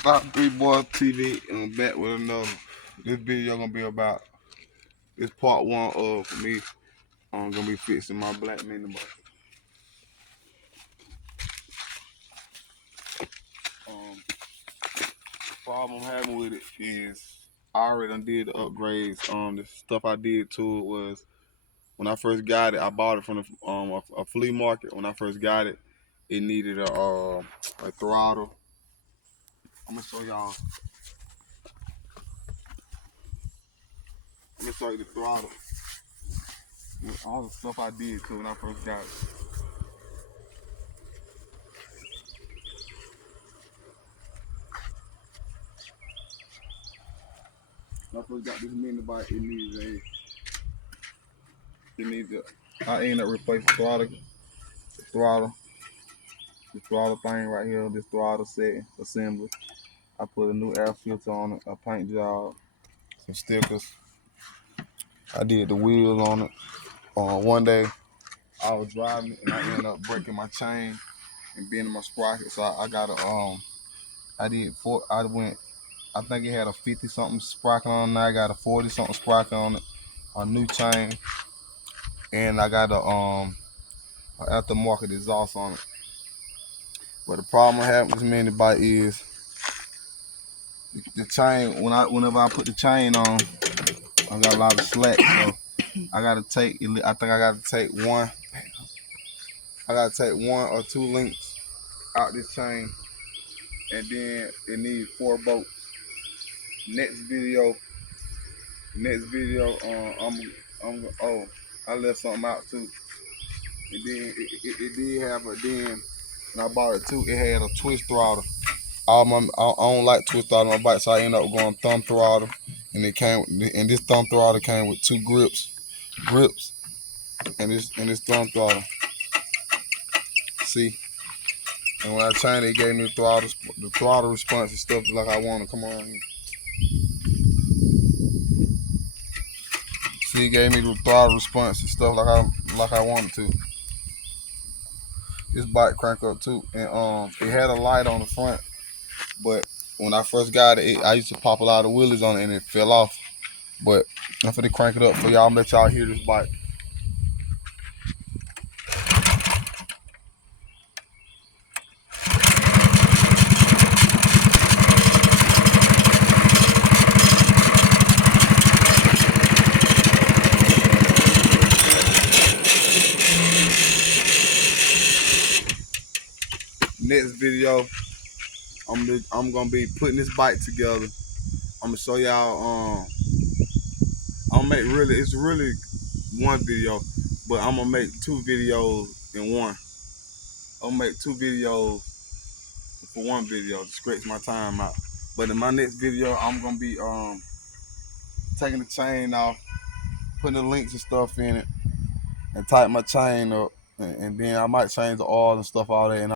About Three Boys TV, and I'm back with another. This video gonna be about this part one of me. I'm gonna be fixing my black mini bike. The problem I'm having with it is I already done did the upgrades. The stuff I did to it was when I first got it, I bought it from a flea market. When I first got it, it needed a throttle. I'm gonna show y'all. I'm gonna show you the throttle. With all the stuff I did to it when I first got it. When I first got this mini bike, I ended up replacing the throttle thing right here, this throttle setting assembly. I put a new air filter on it, a paint job, some stickers. I did the wheels on it. One day I was driving and I ended up breaking my chain and bending my sprocket. So I got I think it had a 50 something sprocket on it. I got a 40 something sprocket on it, a new chain, and I got a aftermarket exhaust on it. But the problem I have with this mini bike is the chain. Whenever I put the chain on, I got a lot of slack. So I gotta take. I think I gotta take one. I gotta take 1 or 2 links out this chain, and then it needs 4 bolts. Next video. Oh, I left something out too. And then it did have a then. When I bought it too, it had a twist throttle. I don't like twist throttle on my bike, so I ended up going thumb throttle, and this thumb throttle came with 2 grips, and this thumb throttle. See, and when I changed it, it gave me the throttle response and stuff like I want to. Come on here. See, it gave me the throttle response and stuff like I wanted to. This bike crank up too, and it had a light on the front, but when I first got it, I used to pop a lot of wheelies on it and it fell off. But I'm finna crank it up for y'all. Let y'all hear this bike. Next video, I'm gonna be putting this bike together. I'm gonna show y'all. It's really one video, but I'm gonna make 2 videos in one. I'm gonna make 2 videos for one video to stretch my time out. But in my next video, I'm gonna be taking the chain off, putting the links and stuff in it, and tighten my chain up, and then I might change the oil and stuff all that. And